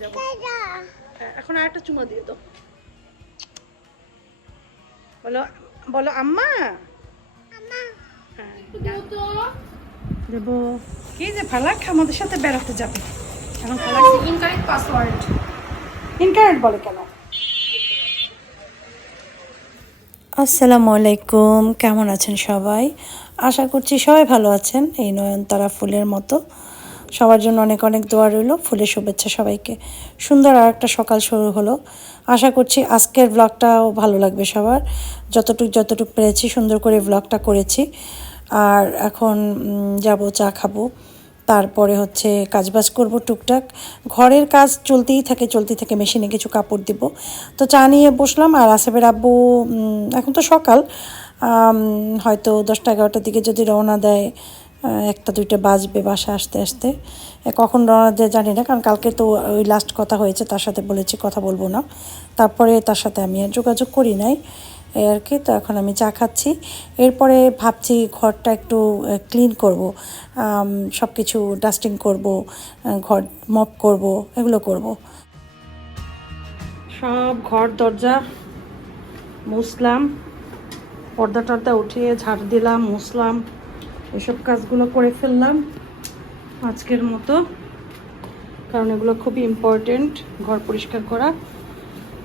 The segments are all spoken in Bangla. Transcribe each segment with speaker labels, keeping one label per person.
Speaker 1: যাব। এখন আর একটা চুমা দিয়ে দাও। বলো বলো আম্মা। হ্যাঁ দেবো। কি যে ফালাক আমাদের সাথে বেড়াতে যাবে। এখন ফালাক
Speaker 2: ইনকারেক্ট পাসওয়ার্ড
Speaker 1: ইনকারেক্ট বলে কেন?
Speaker 3: আসসালামু আলাইকুম কেমন আছেন সবাই? আশা করছি সবাই ভালো আছেন এই নয়নতারা ফুলের মতো। সবার জন্য অনেক অনেক দোয়া রইল। ফুলের শুভেচ্ছা সবাইকে। সুন্দর আর একটা সকাল শুরু হলো। আশা করছি আজকের ব্লগটাও ভালো লাগবে সবার। যতটুক যতটুক পেরেছি সুন্দর করে ব্লগটা করেছি। আর এখন যাব চা খাব। তারপরে হচ্ছে কাজবাজ করব টুকটাক। ঘরের কাজ চলতেই থাকে চলতেই থাকে। মেশিনে কিছু কাপড় দিব। তো চা নিয়ে বসলাম আর আসেফের আব্বু এখন তো সকাল। হয়তো দশটা, এগারোটার দিকে যদি রওনা দেয় একটা, দুইটা বাজবে বাসা আসতে আসতে। কখন রওনা দেয় জানি না, কারণ কালকে তো ওই লাস্ট কথা হয়েছে, তার সাথে বলেছি, কথা বলব না। তারপরে তার সাথে আমি আর যোগাযোগ করি নাই আর কি। তো এখন আমি চা খাচ্ছি। এরপরে ভাবছি ঘরটা একটু ক্লিন করব সব কিছু ডাস্টিং করব ঘর মপ করব, এগুলো করব।
Speaker 1: সব ঘর, দরজা মুছলাম পর্দা টর্দা উঠিয়ে ঝাড় দিলাম, মুছলাম। এসব কাজগুলো করে ফেললাম আজকের মতো, কারণ এগুলো খুবই ইম্পর্টেন্ট ঘর পরিষ্কার করা।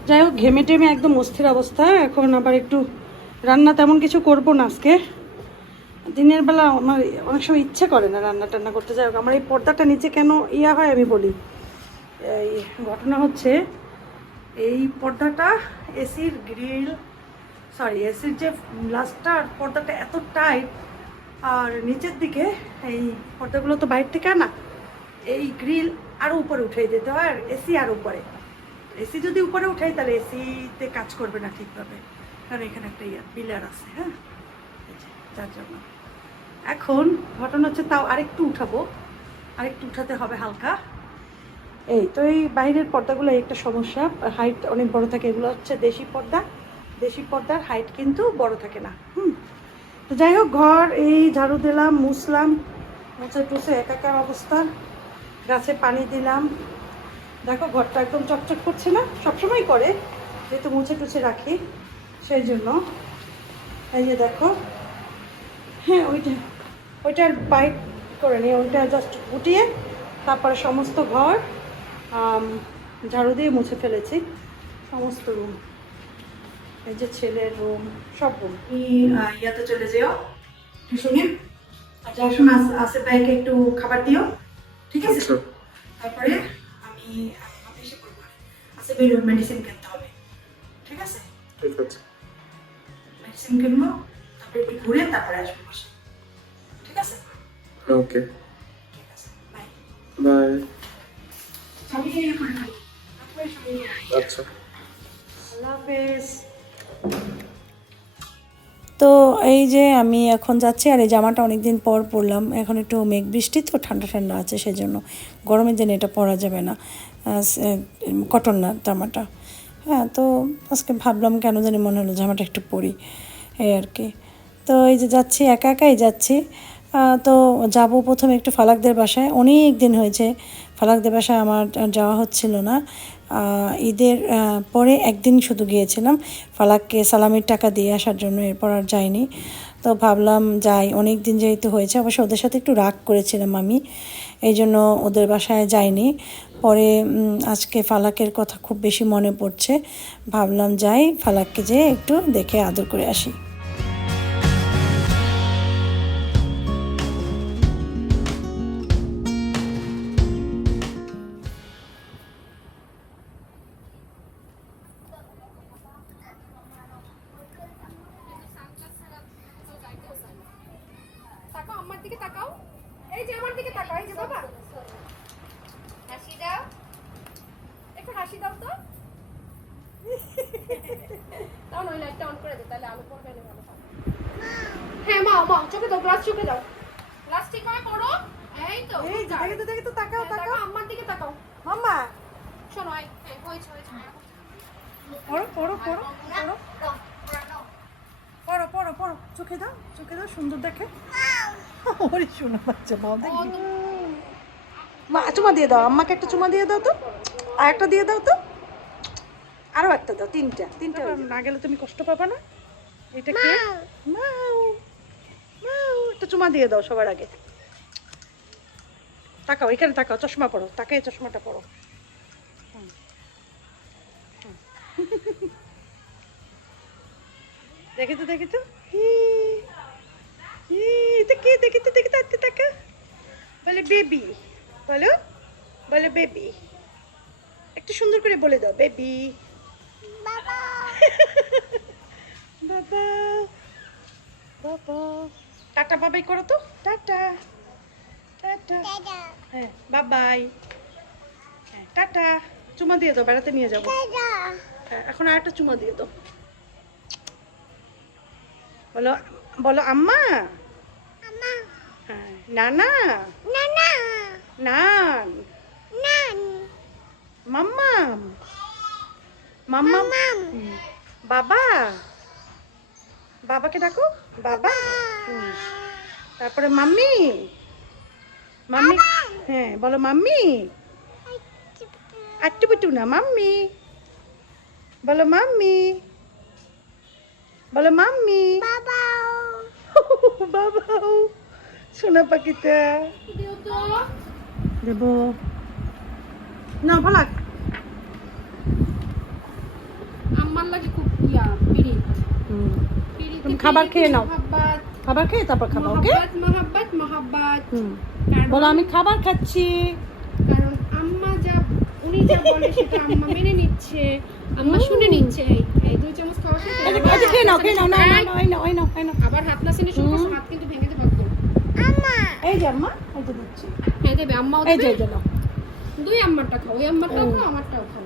Speaker 1: যাই হোক, ঘেমে টেমে একদম অস্থির অবস্থা, এখন আবার একটু রান্না তেমন কিছু করব না আজকে। দিনের বেলা আমার অনেক সময় ইচ্ছে করে না রান্না টান্না করতে। যাই হোক, আমার এই পর্দাটা নিচে কেন ইয়া হয় আমি বলি। এই ঘটনা হচ্ছে, এই পর্দাটা এসির গ্রিল সরি এসির যে লাস্টটা পর্দাটা এত টাইট আর নিচের দিকে এই পর্দাগুলো তো বাইরে থেকে আনা, এই গ্রিল আরও উপরে উঠিয়ে দিতে হয় আর এসি আর উপরে। এসি যদি উপরে উঠাই তাহলে এসিতে কাজ করবে না ঠিকভাবে, কারণ এখানে একটা ইয়া, পিলার আছে হ্যাঁ? যার জন্য। এখন ঘটনা হচ্ছে তাও আরেকটু উঠাবো, আরেকটু উঠাতে হবে হালকা। এই তো এই বাইরের পর্দাগুলো একটা সমস্যা হাইট অনেক বড় থাকে, এগুলো হচ্ছে দেশি পর্দা। দেশি পর্দার হাইট কিন্তু বড় থাকে না, হুম? তো যাই হোক, ঘর, এই ঝাড়ু দিলাম, মুছলাম, মুছে টুছে একাকার অবস্থা। গাছে পানি দিলাম। দেখো, ঘরটা একদম চকচক করছে না, সবসময় করে, যেহেতু মুছে টুছে রাখি, সেই জন্য। এই যে দেখো হ্যাঁ ওইটা, ওইটার বাইক করে নিয়ে, ওইটা জাস্ট গুটিয়ে, তারপরে সমস্ত ঘর ঝাড়ু দিয়ে মুছে ফেলেছি, সমস্ত রুম এই যে ছেলের রুম সব রুম। ইয়াতে চলে যেও। টিউশনে। আর সময় আসে ভাইকে একটু খাবার দিও। ঠিক আছে? তারপরে আমি এসে করব আসে বেরো মেডিসিন কিনতে হবে। ঠিক আছে?
Speaker 4: ঠিক আছে।
Speaker 1: মেডিসিন কিনবো তারপরে একটু ঘুরে তারপরে আসব বাসায়। ঠিক আছে?
Speaker 4: ওকে।
Speaker 1: ঠিক আছে বাই
Speaker 4: বাই
Speaker 1: আমি।
Speaker 4: আচ্ছা।
Speaker 1: আল্লাহ হাফেজ।
Speaker 3: তো এই যে আমি এখন যাচ্ছি, আর এই জামাটা অনেক দিন পর পরলাম। এখন একটু মেঘ বৃষ্টি, তো ঠান্ডা ঠান্ডা আছে সেজন্য। গরমের দিনে এটা পরা যাবে না। কটন না জামাটা। হ্যাঁ তো আজকে ভাবলাম কেন জানি মনে হলো জামাটা একটু পরি। এই আর কি। তো এই যে যাচ্ছি, একা একাই যাচ্ছি। তো যাব প্রথমে একটু ফালাকদের বাসায়। অনেক দিন হয়েছে, ফালাকদের বাসায় আমার যাওয়া হচ্ছিল না। ঈদের পরে একদিন শুধু গিয়েছিলাম। ফালাককে সালামির টাকা দিয়ে আসার জন্য এরপর আর যাইনি। তো ভাবলাম যাই, অনেক দিন যেহেতু হয়েছে, অবশ্য ওদের সাথে একটু রাগ করেছিলাম আমি এই জন্য ওদের বাসায় যাইনি। পরে আজকে ফালাকের কথা খুব বেশি মনে পড়ছে। ভাবলাম যাই, ফালাককে যেয়ে একটু দেখে আদর করে আসি।
Speaker 2: দিকে তাকাও। এই যে আমার দিকে তাকাও এই যে বাবা। হাসি দাও। একটু হাসি দাও তো। তাও নয় লাইটটা অন করে দে তাহলে আলো পড়বে না ভালো। হ্যাঁ মা মা চোখে দাও গ্লাস চোখে দাও। গ্লাস ঠিক করে পড়ো। এই তো
Speaker 1: এই দেখে তো দেখে তো তাকাও
Speaker 2: হ্যাঁ,
Speaker 1: তাকাও।
Speaker 2: তাকাও আমার দিকে তাকাও।
Speaker 1: মাম্মা।
Speaker 2: শোনো এই হ্যাঁ, হয়েছে হয়েছে
Speaker 1: পড়ো পড়ো পড়ো পড়ো। পড়ো পড়ো পড়ো। চোখে দাও চোখে দাও সুন্দর দেখে। ওরে শোনা বাচ্চা বল মা চুমা দিয়ে দাও আম্মাকে একটা চুমা দিয়ে দাও তো। আর একটা দিয়ে দাও তো। আরও একটা দাও তিনটা তিনটা না গেলে তুমি কষ্ট পাবা না? এটা কি? মাও মাও একটা চুমা দিয়ে দাও সবার আগে। তাকাও এখানে তাকাও চশমা পড়ো তাকাই চশমাটা পড়ো। দেখি তো দেখি তো। হি, হি, দেখি তো দেখি তো আত্মে তাকা। বলে বেবি। বলো বলো বেবি। একটু সুন্দর করে বলে দাও বেবি। বাবা। বাবা। টাটা বাবাই করো তো। টাটা। টাটা। হ্যাঁ বাবাই। হ্যাঁ টাটা। চুমা দিয়ে দাও বেড়াতে নিয়ে যাব। হ্যাঁ এখন আর একটা চুমা দিয়ে দাও। বলো বলো আম্মা। হ্যাঁ নানা নান মাম্মাম মাম্মাম হুম। বাবা বাবাকে ডাকো বাবা হুম। তারপরে মাম্মি মাম্মি হ্যাঁ বলো মাম্মি আটটু পিটু না মাম্মি বলো মাম্মি বলো মাম্মি বাবাও সোনা দেব। না ভালাক
Speaker 2: আমার লাগে খুব ইয়া পিরিত পিরিত
Speaker 1: তুমি খাবার খেয়ে নাও। খাবার খেয়ে তারপর খাব ওকে?
Speaker 2: মহাব্বত মহাব্বত মহাব্বত।
Speaker 1: হুম।
Speaker 2: কারণ-
Speaker 1: বলো আমি খাবার খাচ্ছি।
Speaker 2: কারণ আম্মা যা উনি যা বলে সেটা আম্মা মেনে নিচ্ছে। আম্মা শুনে নিচ্ছে। এই দুই চামচ খাওয়া
Speaker 1: খেয়ে নাও খেয়ে নাও। না না না,
Speaker 2: আবার হাত না সিনে হাত কিন্তু।
Speaker 1: এই যে আম্মা এই যে দিচ্ছি।
Speaker 2: হ্যাঁ দেবে আম্মাও
Speaker 1: এই যে এই যে
Speaker 2: দুই আম্মারটা খাও ওই আম্মারটাও খাও আমারটাও খাও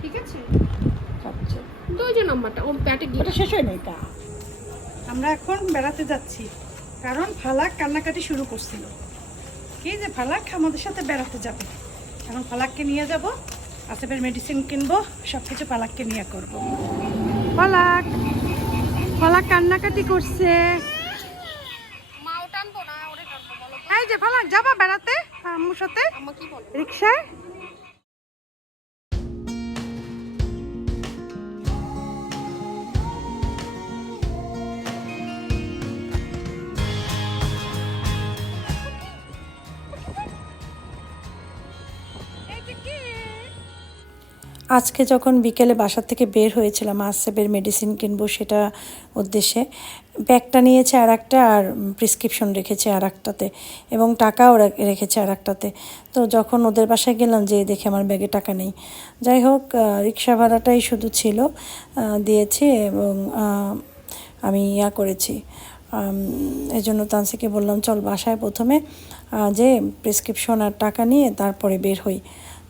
Speaker 2: ঠিক আছে?
Speaker 1: খাচ্ছে
Speaker 2: দুইজন আম্মারটা ওর পেটে গিয়ে।
Speaker 1: শেষ হয় নাই কা আমরা এখন বেড়াতে যাচ্ছি কারণ ফালাক কান্নাকাটি শুরু করছিল। কি যে ফালাক আমাদের সাথে বেড়াতে যাবে? এখন ফালাককে নিয়ে যাব আসেফের মেডিসিন কিনবো সব কিছু ফালাককে নিয়ে করব। ফালাক ফালাক কান্নাকাটি করছে
Speaker 2: মাও টানবো না ওরে টানবো বলো তো
Speaker 1: এই যে ফালাক যাবা বেড়াতে? আম্মুর সাথে? রিক্সায়?
Speaker 3: আজকে যখন বিকেলে বাসার থেকে বের হয়েছিলাম আসেবের মেডিসিন কিনবো সেটা উদ্দেশ্যে, ব্যাগটা নিয়েছে আর একটা আর প্রেসক্রিপশন রেখেছে আর একটাতে এবং টাকাও রেখেছে আর একটাতে তো যখন ওদের বাসায় গেলাম যে দেখে আমার ব্যাগে টাকা নেই। যাই হোক রিক্সা ভাড়াটাই শুধু ছিল দিয়েছি এবং আমি ইয়া করেছি। এই জন্য তানসিকে বললাম, চল বাসায় প্রথমে যে প্রেসক্রিপশন আর টাকা নিয়ে তারপরে বের হই।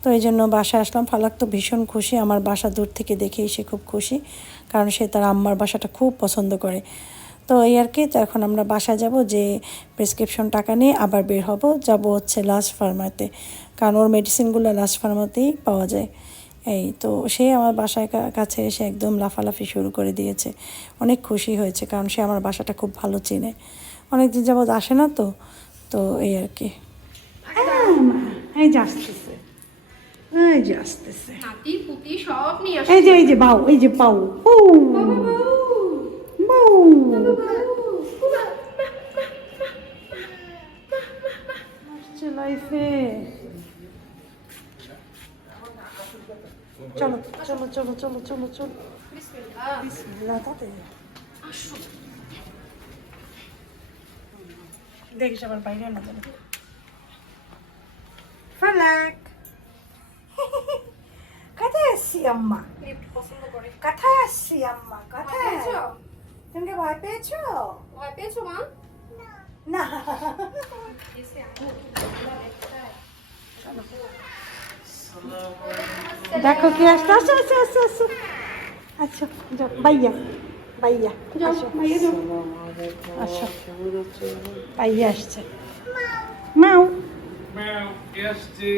Speaker 3: তো এই জন্য বাসায় আসলাম। ফালাক তো ভীষণ খুশি। আমার বাসা দূর থেকে দেখেই সে খুব খুশি, কারণ সে তার আম্মার বাসাটা খুব পছন্দ করে। তো এই আর কি, তো এখন আমরা বাসায় যাব, যে প্রেসক্রিপশন টাকা নিয়ে আবার বের হব। যাব হচ্ছে লাস্ট ফার্মাতে, কারণ ওর মেডিসিনগুলো লাস্ট ফার্মাতেই পাওয়া যায়। এই তো সে আমার বাসায় কাছে এসে একদম লাফালাফি শুরু করে দিয়েছে। অনেক খুশি হয়েছে, কারণ সে আমার বাসাটা খুব ভালো চেনে। অনেক দিন যাবৎ আসে না তো তো এই আর কি।
Speaker 1: এই যে আসতেছে এই যে আসতেছে।
Speaker 2: নাতি পুতি সব নিয়ে আসে
Speaker 1: এই যে এই যে বাউ এই যে পাউ ও বাউ। আসছে লাইফে। চলো চলো চলো চলো চলো চলো। বিসমিল্লাহ। তাতে। দেখিস আবার বাইরে না। জানি ফালাক। কোথায় আসছি আম্মা
Speaker 2: পছন্দ করে
Speaker 1: কোথায় আসছি আম্মা কোথায় তুমি ভয় পেয়েছ
Speaker 2: ভয় পেয়েছ মা
Speaker 1: না দেখো কি আসতে আসো আসো আসো আসো আচ্ছা যাও বাইয়া বাইয়া
Speaker 2: যাও
Speaker 1: আসো বাইয়া আসছে মাও
Speaker 5: কে আসছে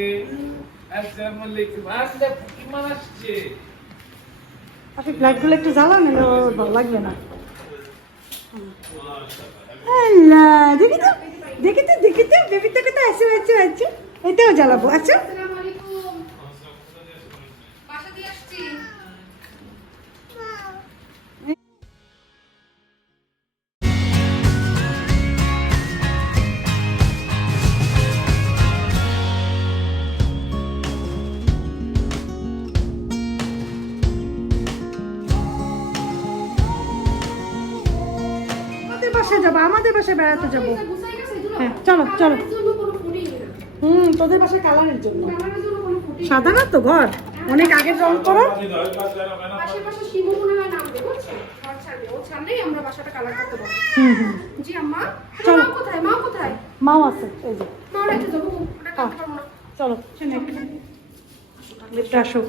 Speaker 1: আপনি ফ্ল্যাটগুলো একটু জ্বালান নাহলে ভালো লাগবে না। দেখি তো দেখি তো দেখি তো, বেবি তো আছে আছে আছে। এটাও জ্বালাবো আচ্ছা। আমাদের বাসায় বেড়াতে যাব? হ্যাঁ, চলো, চলো। হুম তোদের বাসায় কালারের জন্য। সাদা না তো ঘর? অনেক আগের রং করো? মাও আছে এই যে।
Speaker 2: যাব।
Speaker 1: চলো লিফট আসুক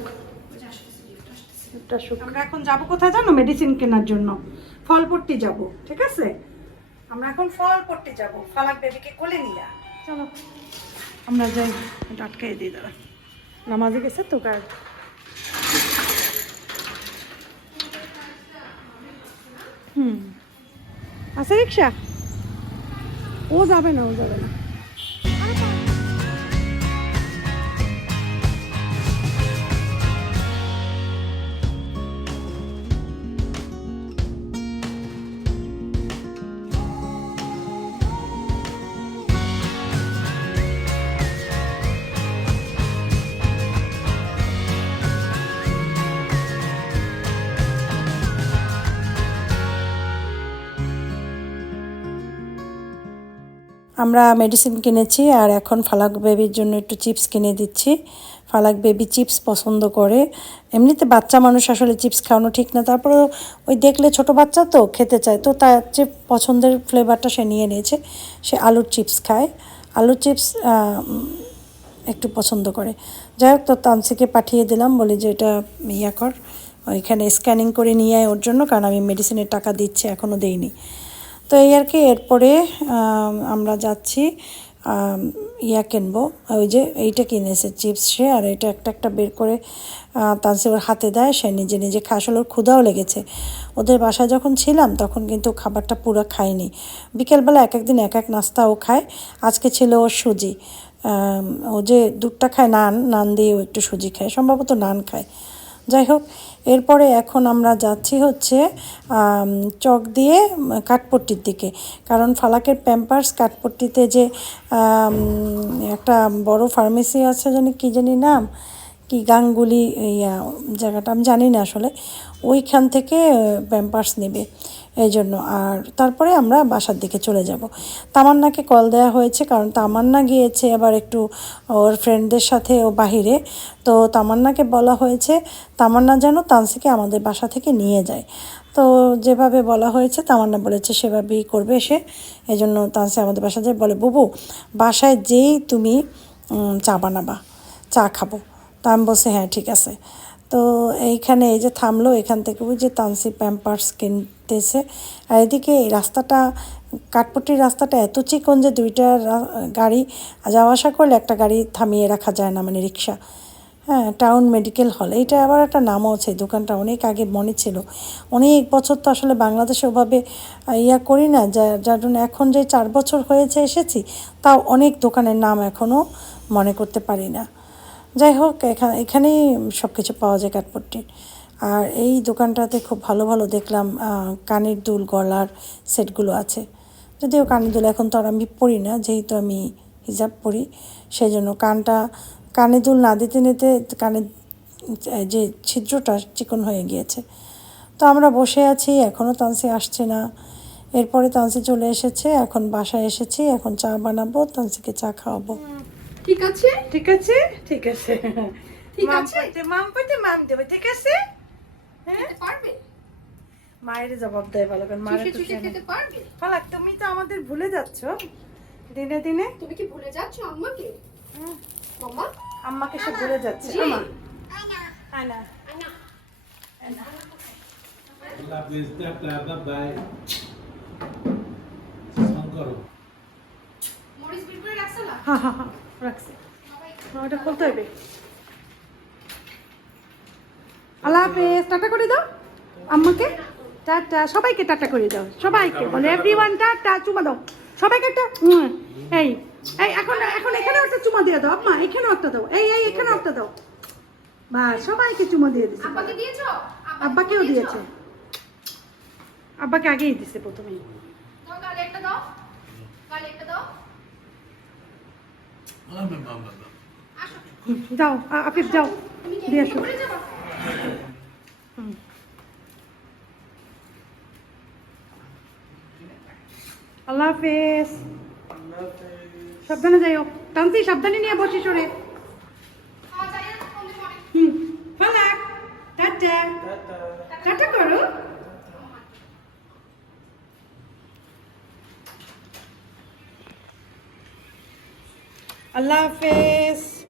Speaker 1: লিফট আসুক। আমরা এখন যাব কোথায় জানো? মেডিসিন কেনার জন্য। ফলপট্টি যাব ঠিক আছে? আমরা এখন ফল পড়তে যাব। ফালাক বেবিকে কোলে নিয়ে চলো, আমরা যাই আটকাই দিই দাঁড়া। নামাজে গেছে তো কার? হুম। আছে রিক্সা? ও যাবে না, ও যাবে না।
Speaker 3: আমরা মেডিসিন কিনেছি আর এখন ফালাক বেবির জন্য একটু চিপস কিনে দিচ্ছি। ফালাক বেবি চিপস পছন্দ করে। এমনিতে বাচ্চা মানুষ আসলে চিপস খাওয়ানো ঠিক না। তারপরে ওই দেখলে ছোট বাচ্চা তো খেতে চায়। তো তার যে পছন্দের ফ্লেভারটা সে নিয়ে নিয়েছে, সে আলুর চিপস খায়। আলুর চিপস একটু পছন্দ করে। যাই হোক, তো তানসিকে পাঠিয়ে দিলাম। বলি যে এটা ইয়া কর। ওইখানে স্ক্যানিং করে নিয়ে আয় ওর জন্য। কারণ আমি মেডিসিনের টাকা দিচ্ছি এখনও দেইনি। তো এই আর কি, এরপরে আমরা যাচ্ছি ইয়া কিনবো। ওই যে এইটা কিনেছে, চিপস সে, আর এটা একটা একটা বের করে তানসি ওর হাতে দেয়, সে নিজে নিজে ওর ক্ষুধাও লেগেছে। ওদের বাসায় যখন ছিলাম, তখন কিন্তু খাবারটা পুরো খায়নি। বিকেলবেলা এক একদিন এক এক নাস্তা ও খায়। আজকে ছিল ওর সুজি। ও যে দুধটা খায়, নান নান দিয়ে ও একটু সুজি খায়। সম্ভবত নান খায়। যাই হোক এরপরে এখন আমরা যাচ্ছি হচ্ছে চক দিয়ে কাঠপট্টির দিকে। কারণ ফালাকের প্যাম্পার্স কাঠপট্টিতে যে একটা বড় ফার্মেসি আছে জানি, কী জানি নাম? কি গাঙ্গুলি, ইয়া, জায়গাটা আমি জানি না আসলে। ওইখান থেকে প্যাম্পার্স নেবে। এই জন্য আর তারপরে আমরা বাসার দিকে চলে যাব। তামান্নাকে কল দেওয়া হয়েছে কারণ তামান্না গিয়েছে আবার একটু ওর ফ্রেন্ডদের সাথে ও বাহিরে। তো তামান্নাকে বলা হয়েছে, তামান্না যেন তানসিকে আমাদের বাসা থেকে নিয়ে যায়। তো যেভাবে বলা হয়েছে, তামান্না বলেছে সেভাবেই করবে সে। এই জন্য তানসি আমাদের বাসা যায়। বলে, বুবু, বাসায় যেই তুমি চা বানাবা, চা খাব। তা আমি বলছি হ্যাঁ ঠিক আছে। তো এইখানে এই যে থামলো, এখান থেকে ওই যে তানসি প্যাম্পার্স কিনতেছে আর এদিকে এই রাস্তাটা, কাঠপট্টির রাস্তাটা এত চিকন যে দুইটা গাড়ি যাওয়া আসা করলে একটা গাড়ি থামিয়ে রাখা যায় না মানে রিক্সা। হ্যাঁ টাউন মেডিকেল হল। এইটা আবার একটা নামও আছে দোকানটা অনেক আগে মনে ছিল। অনেক বছর তো আসলে বাংলাদেশে ওভাবে ইয়া করি না যার জন্য এখন যে চার বছর হয়েছে এসেছি, তাও অনেক দোকানের নাম এখনও মনে করতে পারি না। যাই হোক এখানে এখানেই সব কিছু পাওয়া যায় কাঠপট্টির। আর এই দোকানটাতে খুব ভালো ভালো দেখলাম কানের দুল গলার সেটগুলো আছে। যদিও কানের দুল এখন তো আর আমি পরি না যেহেতু আমি হিজাব পরি সেই জন্য কানটা কানে দুল না দিতে নিতে কানের যে ছিদ্রটা চিকন হয়ে গিয়েছে। তো আমরা বসে আছি এখনও তানসি আসছে না। এরপরে তানসি চলে এসেছে এখন বাসায় এসেছি এখন চা বানাবো তানসিকে চা খাওয়াবো।
Speaker 2: ঠিক আছে?
Speaker 1: ঠিক আছে? ঠিক আছে।
Speaker 2: ঠিক আছে?
Speaker 1: মাম পাইতে মাম দেবে ঠিক আছে?
Speaker 2: খেতে পারবে?
Speaker 1: মায়ের জবাব দেয় ভালো করে মায়ের তো
Speaker 2: খেতে পারবে?
Speaker 1: ফালাক তুমি তো আমাদের ভুলে যাচ্ছ। দিনে দিনে।
Speaker 2: তুমি কি ভুলে যাচ্ছ আম্মাকে? মাম্মা
Speaker 1: আম্মাকে সে ভুলে যাচ্ছে।
Speaker 2: জি।
Speaker 1: আমা। আনা।
Speaker 2: আনা। মরিচ বিল করে রাখছো না?
Speaker 1: হ্যাঁ হ্যাঁ হ্যাঁ রাখছি। ওটা খুলতে হবে। আল্লাহ হাফেজ টাটা করে দাও। আম্মাকে টাটা সবাইকে টাটা করে দাও সবাইকে। বলে এভরিওয়ান টাটা চুমা দাও। সবাইকে একটা এই এই এখন এখন এখানেও একটা চুমা দিয়ে দাও আম্মা এখানেও একটা দাও এই এই এখানেও একটা দাও। বা সবাইকে চুমা দিয়ে দিছে।
Speaker 2: আব্বাকে দিয়েছ?
Speaker 1: আব্বাকেও দিয়েছে। আব্বাকে আগেই দিছে প্রথমেই।
Speaker 2: দাও গালে একটা দাও। গালে একটা দাও। আসো।
Speaker 1: হুম, যাও আ- আফিফ যাও দিয়ে আসো। আল্লাহ হাফেজ। সাবধানে যাইও। টানছি সাবধানে নিয়ে বসি সরে করো। আল্লাহ হাফেজ।